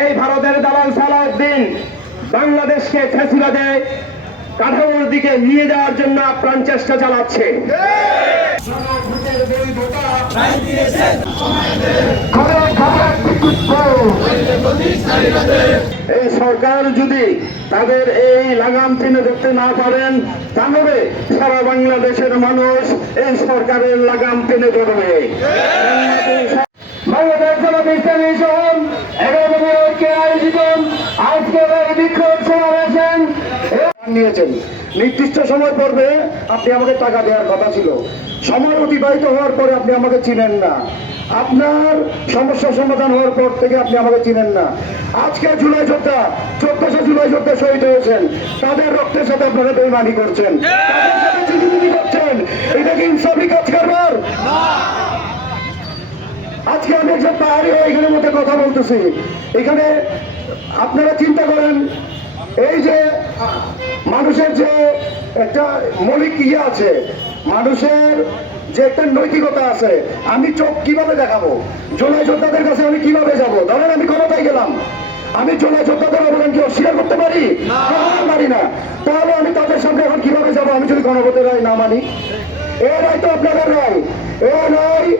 এই ভারতের দালাল সালাউদ্দিন বাংলাদেশকে ফ্যাসিবাদে কাঠামোর দিকে নিয়ে যাওয়ার জন্য আপ্রাণ চেষ্টা চালাচ্ছে। এই সরকার যদি তাদের এই লাগাম টেনে ধরতে না পারেন, তাহলে সারা বাংলাদেশের মানুষ এই সরকারের লাগাম টেনে ধরবে। বাংলাদেশ জনবিজ্ঞানীসহ 11 কে আয়োজিত আজকের এই বিক্ষোভ সমাবেশন নিয়েছেন। নির্দিষ্ট সময় পড়বে আপনি আমাকে টাকা দেওয়ার কথা ছিল, সময় অতিবাহিত হওয়ার পরে আপনি আমাকে চিনেন না, আপনার সমস্যার সমাধান হওয়ার পর থেকে আপনি আমাকে চিনেন না। আজকে জুলাই যোদ্ধা 1400 জুলাই যোদ্ধা শহীদ হয়েছেন, তাদের রক্তের সাথে আপনারা বেইমানি করছেন, তাদের সাথে চিনিমিনি করছেন। এটা কি ইনসাফি কাজ করবার? আজকে আমি একজন পাহাড়ি এখানের মধ্যে কথা বলতেছি। এখানে আপনারা চিন্তা করেন, এই যে মানুষের যে একটা মৌলিক ইয়ে আছে, মানুষের যে একটা নৈতিকতা আছে, আমি চোখ কিভাবে দেখাবো? জুলাই যোদ্ধাদের কাছে আমি কিভাবে যাব? ধরেন আমি ক্ষমতায় গেলাম, আমি জুলাই যোদ্ধাদের অবদান কি অস্বীকার করতে পারি? পারি না। তাহলে আমি তাদের সামনে এখন কিভাবে যাব আমি যদি গণভোটের রায় না মানি? এই রায় তো আপনাদের রায়, এই রায়,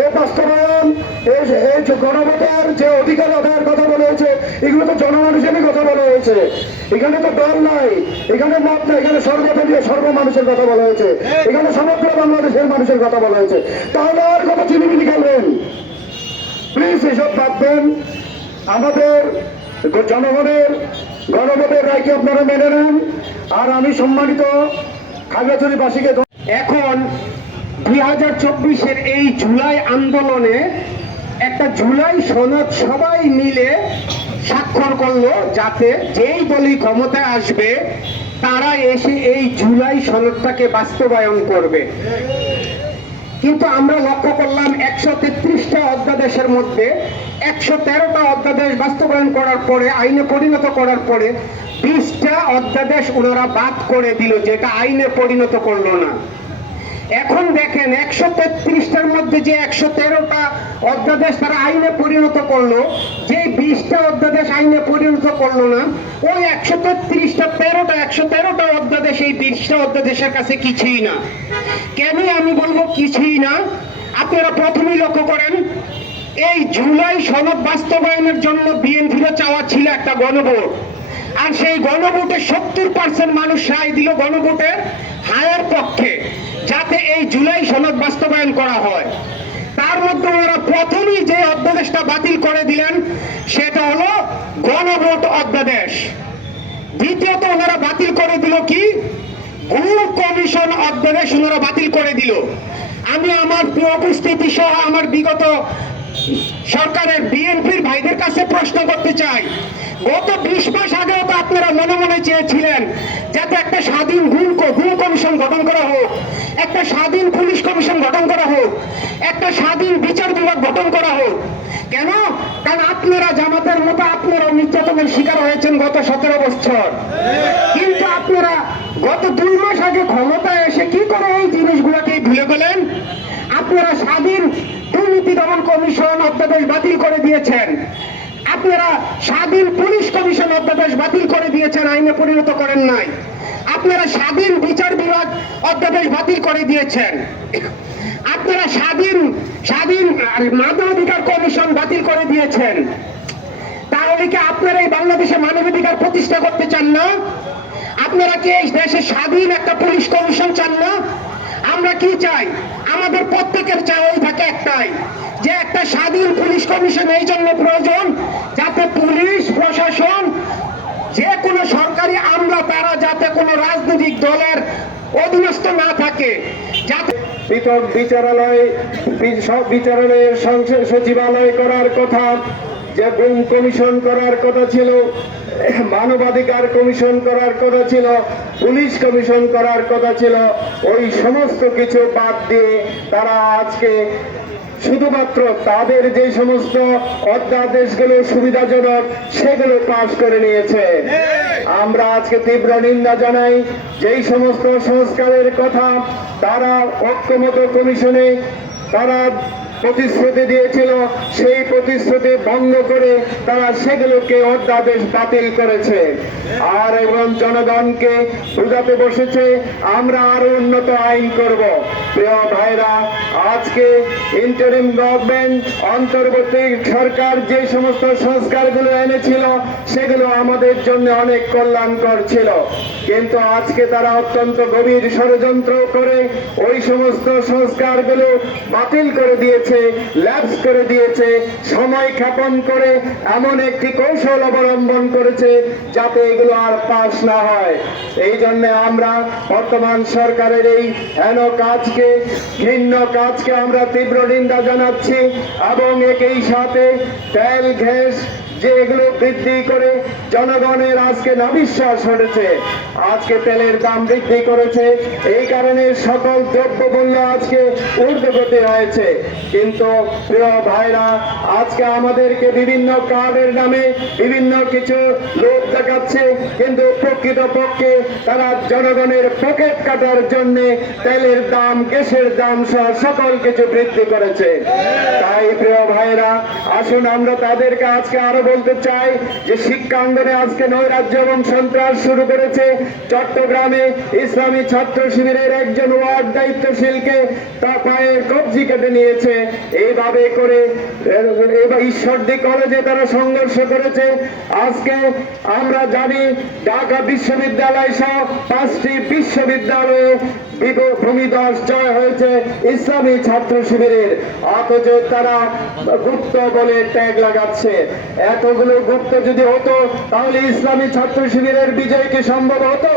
এই বাস্তবায়ন, এই গণভোটের যে অধিকার আদায়ের কথা বলা হয়েছে, এগুলো তো জনমানুষেরই কথা বলা হয়েছে। এখানে তো দল নাই, এখানে মত নাই, এখানে সর্বদলীয় সর্বমানুষের কথা বলা হয়েছে, এখানে সমগ্র বাংলাদেশের মানুষের কথা বলা হয়েছে। তাহলে আর কত চিনিমিনি খেলবেন? প্লিজ এসব বাদ দেন। আমাদের জনগণের গণভোটের রায়কে আপনারা মেনে নেন। আর আমি সম্মানিত খাগড়াছড়িবাসীকে এখন 2024-এর এই জুলাই আন্দোলনে একটা জুলাই সনদ সবাই মিলে স্বাক্ষর করলো, যাতে যেই দলই ক্ষমতায় আসবে তারা এসে এই জুলাই সনদটাকে বাস্তবায়ন করবে। কিন্তু আমরা লক্ষ্য করলাম 133টা অধ্যাদেশের মধ্যে 113টা অধ্যাদেশ বাস্তবায়ন করার পরে, আইনে পরিণত করার পরে 20টা অধ্যাদেশ ওনারা বাদ করে দিল, যেটা আইনে পরিণত করলো না। এখন দেখেন 133টার মধ্যে যে 113টা অধ্যাদেশ তারা আইনে পরিণত করলো, যে 20টা অধ্যাদেশ আইনে পরিণত করলো না, ওই 113টা অধ্যাদেশ এই 20টা অধ্যাদেশের কাছে কিছুই না। কেন আমি বলবো কিছুই না? আপনারা প্রথমেই লক্ষ্য করেন, এই জুলাই সনদ বাস্তবায়নের জন্য বিএনপির চাওয়া ছিল একটা গণভোট, আর সেই গণভোটে 70% মানুষ রায় দিল গণভোটের হায়ের পক্ষে, যাতে এই জুলাই সনদ বাস্তবায়ন করা হয়। তার মধ্যে ওনারা প্রথমেই যে অধ্যাদেশটা বাতিল করে দিলেন সেটা হলো গণভোট অধ্যাদেশ। দ্বিতীয়ত ওনারা বাতিল করে দিল কি, গুম কমিশন অধ্যাদেশ ওনারা বাতিল করে দিল। আমি আমার উপস্থিতি সহ আমার বিগত সরকারের বিএনপির ভাইদের কাছে প্রশ্ন করতে চাই, গত 20 মাস আগেও তো আপনারা মনে মনে চেয়েছিলেন যাতে একটা স্বাধীন গুম কমিশন গঠন করা হোক, একটা স্বাধীন পুলিশ কমিশন গঠন করা হোক, একটা স্বাধীন বিচার বিভাগ গঠন করা হোক। কেন? কারণ আপনারা জামাতের মতো আপনারা নির্যাতনের শিকার হয়েছেন গত 17 বছর। কিন্তু আপনারা গত 2 মাস আগে ক্ষমতায় এসে কি করে এই জিনিসগুলোকে ভুলে গেলেন? আপনারা স্বাধীন দুর্নীতি দমন কমিশন অধ্যাদেশ বাতিল করে দিয়েছেন, আপনারা স্বাধীন পুলিশ কমিশন অধ্যাদেশ বাতিল করে দিয়েছেন, আইনে পরিণত করেন নাই। আপনারা স্বাধীন বিচার বিভাগ অধ্যাদেশ বাতিল করে দিয়েছেন, আপনারা স্বাধীন মানবাধিকার কমিশন বাতিল করে দিয়েছেন। তাহলে কি আপনারা এই বাংলাদেশে মানবাধিকার প্রতিষ্ঠা করতে চান না? আপনারা কি এই দেশে স্বাধীন একটা পুলিশ কমিশন চান না? আমরা কি চাই? আমাদের প্রত্যেকের চাওয়াই থাকে একটাই, যে একটা স্বাধীন পুলিশ কমিশন এই জন্য প্রয়োজন যাতে পুলিশ প্রশাসন যে কোনো সরকারি আমলা তারা যাতে কোনো রাজনৈতিক দলের অধীনস্থ না থাকে, যাতে পৃথক বিচারালয়ের সচিবালয় করার কথা, যে গুম কমিশন করার কথা ছিল, মানবাধিকার কমিশন করার কথা ছিল, পুলিশ কমিশন করার কথা ছিল, ওই সমস্ত কিছু বাদ দিয়ে তারা আজকে শুধুমাত্র তাদের যে সমস্ত অধ্যাদেশগুলো সুবিধাজনক সেগুলো পাশ করে নিয়েছে। আমরা আজকে তীব্র নিন্দা জানাই, যেই সমস্ত সংস্কারের কথা তারা ঐক্যমত কমিশনে তারা প্রতিশ্রুতি দিয়েছিল সেই প্রতিশ্রুতি ভঙ্গ করে তারা সেগুলোকে অধ্যাদেশ বাতিল করেছে আর এবং জনগণকে বুঝাতে বসেছে আমরা আরো উন্নত আইন করব। প্রিয় ভাইরা, আজকে ইন্টারিম গভর্নমেন্ট অন্তর্বর্তী সরকার যে সমস্ত সংস্কারগুলো এনেছিল সেগুলো আমাদের জন্য অনেক কল্যাণকর ছিল, কিন্তু আজকে তারা অত্যন্ত গভীর ষড়যন্ত্র করে ওই সমস্ত সংস্কারগুলো বাতিল করে দিয়েছে, ল্যাপস করে দিয়েছে, সময় ক্ষেপণ করে এমন একটি কৌশল অবলম্বন করেছে যাতে এগুলো আর পাশ না হয়। এই জন্য আমরা বর্তমান সরকারের এই হেন কাজকে, ঘৃণ্য কাজকে আমরা তীব্র নিন্দা জানাচ্ছি এবং একই সাথে তেল গ্যাস যে এগুলো বৃদ্ধি করে জনগণের আজকে নাবিশ্বাস হয়েছে। আজকে তেলের দাম বৃদ্ধি করেছে, এই কারণে সকল দ্রব্যমূল্য আজকে ঊর্ধ্বগতি হয়েছে। কিন্তু প্রিয় ভাইরা, আজকে আমাদেরকে বিভিন্ন কার্ডের নামে বিভিন্ন কিছু লোক দেখাচ্ছে, কিন্তু প্রকৃতপক্ষে তারা জনগণের পকেট কাটার জন্য তেলের দাম, গ্যাসের দাম সহ সকল কিছু বৃদ্ধি করেছে। তাই প্রিয় ভাইরা, আসুন আমরা তাদেরকে আজকে আরো বলতে চাই যে শিক্ষা আন্দোলনে আজকে নৈরাজ্য এবং সন্ত্রাস শুরু করেছে। চট্টগ্রামে ইসলামী ছাত্র শিবিরের একজন ওয়ার্ড দায়িত্বশীলকে তার পায়ের কবজি কেটে নিয়েছে। এইভাবে করে ঈশ্বরদী কলেজে তারা সংঘর্ষ করেছে। আজকে আমরা জানি ঢাকা বিশ্ববিদ্যালয় সহ 5টি বিশ্ববিদ্যালয়ে ভূমিধস জয় হয়েছে ইসলামী ছাত্র শিবিরের, অথচ তারা গুপ্ত বলে ট্যাগ লাগাচ্ছে। এতগুলো গুপ্ত যদি হতো তাহলে ইসলামী ছাত্র শিবিরের বিজয় কি সম্ভব হতো?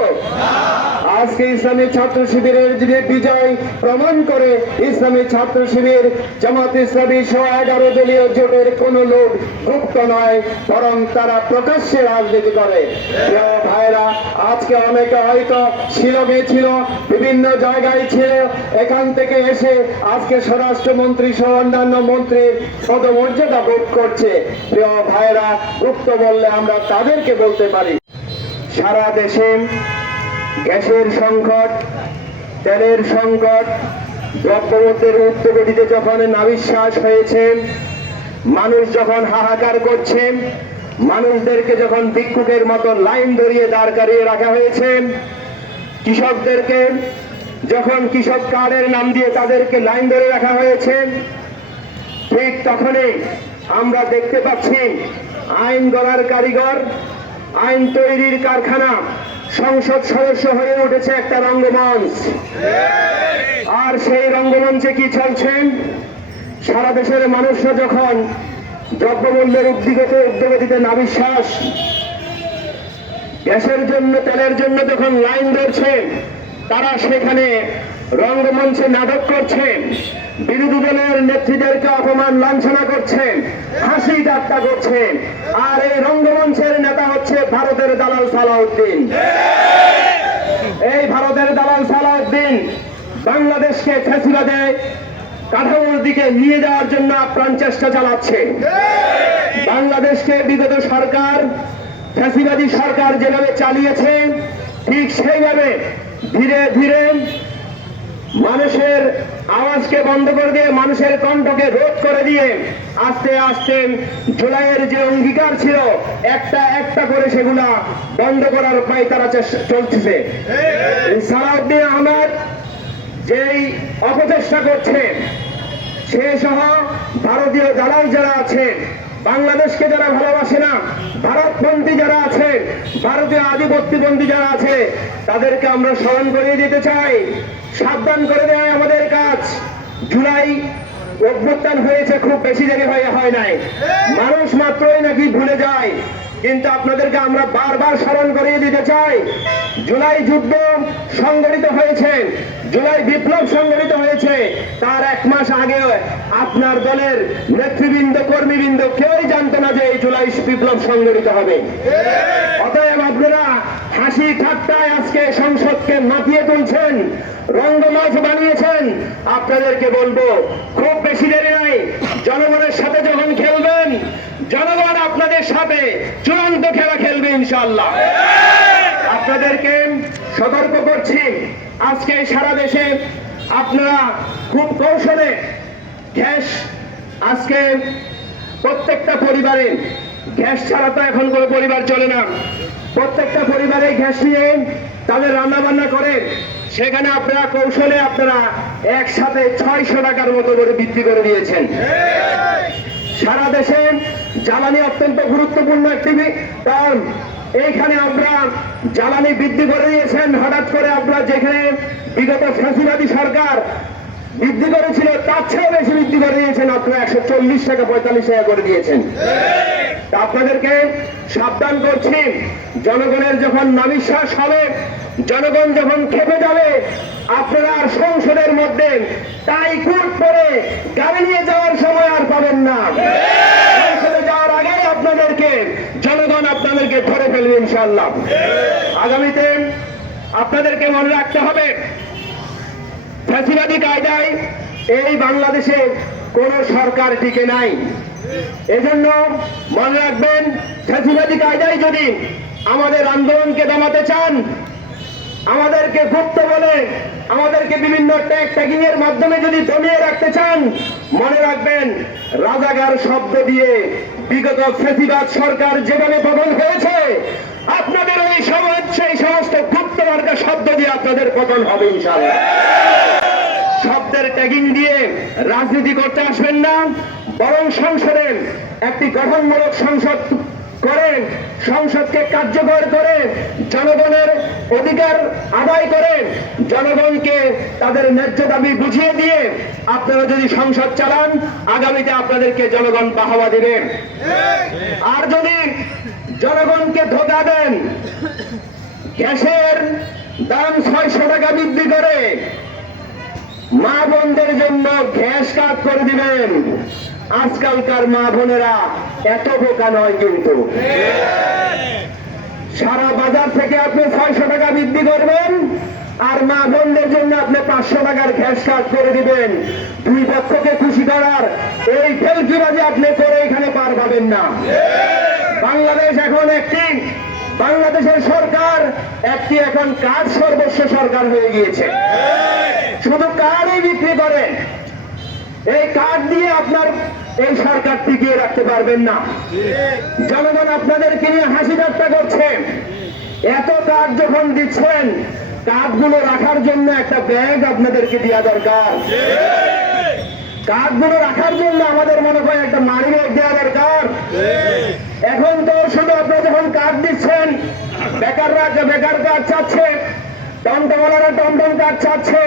আজকে ইসলামী ছাত্র শিবিরের যে বিজয় প্রমাণ করে ইসলামী ছাত্র শিবির, জামাত ইসলামী সহ 11 দলীয় জোটের কোন লোক গুপ্ত নয়, বরং তারা প্রকাশ্যে রাজনীতি করে। প্রিয় ভাইরা, আজকে অনেকে হয়তো শিলংয়ে ছিল, বিভিন্ন জায়গায় ছিল, এখান থেকে এসে আজকে স্বরাষ্ট্রমন্ত্রী সহ অন্যান্য মন্ত্রীর পদমর্যাদা ভোগ করছে। প্রিয় ভাইরা, গুপ্ত বললে আমরা তাদেরকে বলতে পারি। সারা দেশে গ্যাসের সংকট, তেলের সংকট, দ্রব্যমূল্যের ঊর্ধ্বগতিতে যখন নাবিশ্বাস হয়েছে, মানুষ যখন হাহাকার করছে, মানুষদেরকে যখন ভিক্ষুকের মতো লাইন ধরিয়ে দাঁড় করিয়ে রাখা হয়েছে, কৃষকদেরকে যখন কৃষক কার্ডের নাম দিয়ে তাদেরকে লাইন ধরে রাখা হয়েছে, ঠিক তখনই আমরা দেখতে পাচ্ছি আইন গড়ার কারিগর, আইন তৈরির কারখানা, সংসদ সদস্য হয়ে উঠেছে একটা রঙ্গমঞ্চ। আর সেই রঙ্গমঞ্চে কি চলছে? সারা দেশের মানুষরা যখন দ্রব্যমূল্যের ঊর্ধ্বগতিতে নাবিশ্বাস, গ্যাসের জন্য, তেলের জন্য যখন লাইন ধরছে, তারা সেখানে রঙ্গমঞ্চে নাটক করছেন, বিরোধী দলের নেত্রীদেরকে অপমান লাঞ্ছনা করছেন, হাসি ঠাট্টা করছেন। আর এই রঙ্গমঞ্চের নেতা হচ্ছে ভারতের দালাল সালাউদ্দিন। এই ভারতের দালাল সালাউদ্দিন বাংলাদেশকে ফ্যাসিবাদে কাঠামোর দিকে নিয়ে যাওয়ার জন্য আপ্রাণ চেষ্টা চালাচ্ছে। বাংলাদেশকে বিগত সরকার, ফ্যাসিবাদী সরকার যেভাবে চালিয়েছে, ঠিক সেইভাবে ধীরে ধীরে মানুষের আওয়াজকে বন্ধ করে দিয়ে, মানুষের কণ্ঠকে রোধ করে দিয়ে আস্তে আস্তে জুলাইয়ের যে অঙ্গীকার ছিল একটা একটা করে সেগুলা বন্ধ করার উপায় তারা চলতেছে। সালাউদ্দিন আহমেদ যেই অপচেষ্টা করছে, সে সহ ভারতীয় দালাল যারা আছে, বাংলাদেশকে যারা ভালোবাসে না, ভারতপন্থী যারা আছে, ভারতীয় আধিপত্যপন্থী যারা আছে, তাদেরকে আমরা স্মরণ করিয়ে দিতে চাই, সাবধান করে দেওয়া আমাদের কাজ। জুলাই অভ্যুত্থান হয়েছে, খুব বেশি দেরি হয় নাই, মানুষ মাত্রই নাকি ভুলে যায়, কিন্তু আপনাদেরকে আমরা বারবার স্মরণ করিয়ে দিতে চাই, জুলাই যুদ্ধ সংগঠিত হয়েছে, জুলাই বিপ্লব সংগঠিত হয়েছে, তার 1 মাস আগে আপনার দলের নেতৃবৃন্দ, কর্মীবৃন্দ কেউই জানতো না যে এই জুলাই বিপ্লব সংগঠিত হবে। অতএব আপনারা হাসি ঠাট্টায় আজকে সংসদকে মাতিয়ে তুলছেন, রঙ্গমঞ্চ বানিয়েছেন। আপনাদেরকে বলবো, খুব বেশি দেরি নাই, জনগণের সাথে যখন খেলবেন, জনগণ আপনাদের সাথে চূড়ান্ত খেলা খেলবে ইনশাআল্লাহ। আপনাদেরকে সতর্ক করছি, আজকে সারা দেশে আপনারা খুব কৌশলে গ্যাস আজকে প্রত্যেকটা পরিবারে, গ্যাস ছাড়া তো এখন কোনো পরিবার চলে না, প্রত্যেকটা পরিবারে গ্যাস নিয়ে তাদের রান্না বান্না করে, সেখানে আপনারা কৌশলে আপনারা একসাথে 600 টাকার মতো করে বৃদ্ধি করে দিয়েছেন। সারা দেশে জ্বালানি অত্যন্ত গুরুত্বপূর্ণ একটি টার্ম, এইখানে আমরা জ্বালানি বৃদ্ধি করে দিয়েছেন। হঠাৎ করে আপনারা যেখানে বিগত ফ্যাসিবাদী সরকার বৃদ্ধি করেছিল তার চেয়েও বেশি বৃদ্ধি করে দিয়েছেন, আপনারা 140 টাকা 45 টাকা করে দিয়েছেন। তা আপনাদেরকে সাবধান করছি, জনগণের যখন নাবিশ্বাস হবে, জনগণ যখন খেপে যাবে, আপনারা আর সংসদের মধ্যে টাই কোট পরে গাড়ি নিয়ে যাওয়ার সময় আর পাবেন না। সংসদে যাওয়ার আগেই আপনাদেরকে জনগণ আপনাদেরকে ধরে ফেলবে ইনশাআল্লাহ। আগামীতে আপনাদেরকে মনে রাখতে হবে, ফ্যাসিবাদী কায়দায় এই বাংলাদেশে কোন সরকার টিকে নাই। এজন্য মনে রাখবেন, ফ্যাসিবাদী কায়দায় যদি আমাদের আন্দোলনকে দমাতে চান, আমাদেরকে গুপ্ত বলে, আমাদেরকে বিভিন্ন ট্যাগিং এর মাধ্যমে যদি দমিয়ে রাখতে চান, মনে রাখবেন রাজাকার শব্দ দিয়ে বিগত ফ্যাসিবাদ সরকার যেভাবে পতন হয়েছে, আপনাদের ওই সমাজ সেই সমস্ত গুপ্ত মার্কা শব্দ দিয়ে আপনাদের পতন হবে ইনশাআল্লাহ। শব্দের ট্যাগিং দিয়ে রাজনীতি করতে আসবেন না, বরং সংসদে একটি গঠনমূলক সংসদ করে, সংসদকে কার্যকর করে, জনগণের অধিকার আদায় করে, জনগণকে তাদের ন্যায্য দাবি বুঝিয়ে দিয়ে আপনারা যদি সংসদ চালান, আগামীতে আপনাদেরকে জনগণ বাহবা দিবেন। আর যদি জনগণকে ধোঁকা দেন, গ্যাসের দাম 600 টাকা বৃদ্ধি করে মা বোনদের জন্য গ্যাস কাট করে দিবেন, আজকালকার মা বোনেরা এত বোকা নয় কিন্তু। সারা বাজার থেকে আপনি 600 টাকা বৃদ্ধি করবেন, আর মা বোনদের জন্য আপনি 500 টাকার গ্যাস কাট করে দিবেন। দুই পক্ষকে খুশি করার এই ফেলকিবাজি আপনি করে এখানে পার পাবেন না। বাংলাদেশ এখন বাংলাদেশের সরকার একটি এখন কার্ড সর্বস্ব সরকার হয়ে গিয়েছে। শুধু কার্ডই বিক্রি করেন, এই কার্ড দিয়ে আপনার এই সরকার টিকিয়ে রাখতে পারবেন না। জনগণ আপনাদেরকে নিয়ে হাসি ঠাট্টা করছে। এত কার্ড যখন দিচ্ছেন, কার্ডগুলো রাখার জন্য একটা ব্যাগ আপনাদেরকে দেওয়া দরকার। কার্ডগুলো রাখার জন্য আমাদের মনে হয় একটা মানি ব্যাগ দেওয়া দরকার। এখন তো শুধু আপনারা যখন কার্ড দিচ্ছেন, বেকাররা বেকার কার্ড চাচ্ছে, টমটমওয়ালারা টমটম কার্ড চাচ্ছে,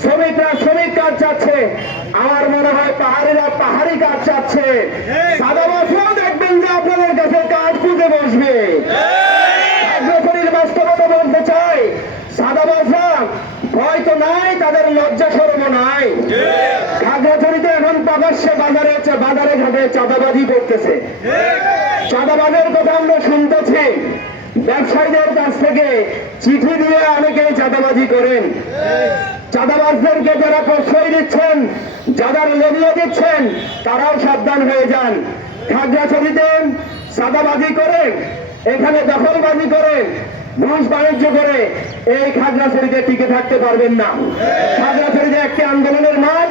শ্রমিকরা শ্রমিক কার্ড চাচ্ছে, আমার মনে হয় পাহাড়িরা পাহাড়ি কার্ড চাচ্ছে। সাদাবাসরাও দেখবেন যে আপনাদের কাছে কার্ড খুঁজে বসবে। খাগড়াছড়ির বাস্তবতা বলতে চাই, সাদাবাসরা ভয় তো নাই, তাদের লজ্জা শরম নাই। খাগড়াছড়িতে এখন প্রকাশ্যে বাজারে ঘাটে চাঁদাবাজি করতেছে। চাঁদাবাজের কথা আমরা শুনতেছি, ব্যবসায়ীদের কাছ থেকে চিঠি দিয়ে অনেকেই চাঁদাবাজি করেন। চাঁদাবাজদেরকে যারা প্রশ্রয় দিচ্ছেন, যারা লেলিয়ে দিচ্ছেন, তারাও সাবধান হয়ে যান। খাগড়াছড়িতে চাঁদাবাজি করে, এখানে দখলবাজি করে, ঘুষ বাণিজ্য করে এই খাগড়াছড়িতে টিকে থাকতে পারবেন না। খাগড়াছড়িতে একটি আন্দোলনের মাঠ,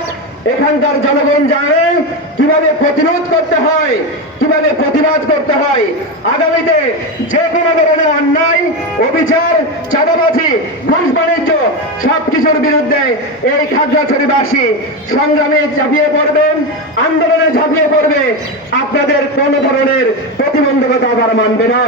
এখানকার জনগণ জানে কিভাবে প্রতিরোধ করতে হয়, কিভাবে প্রতিবাদ করতে হয়। আগামীতে যে কোনো ধরনের অন্যায়, অবিচার, চাঁদাবাজি, ঘুষ বাণিজ্য সবকিছুর বিরুদ্ধে এই খাগড়াছড়িবাসী সংগ্রামে ঝাঁপিয়ে পড়বেন, আন্দোলনে ঝাঁপিয়ে পড়বে। আপনাদের কোন ধরনের প্রতিবন্ধকতা আবার মানবে না।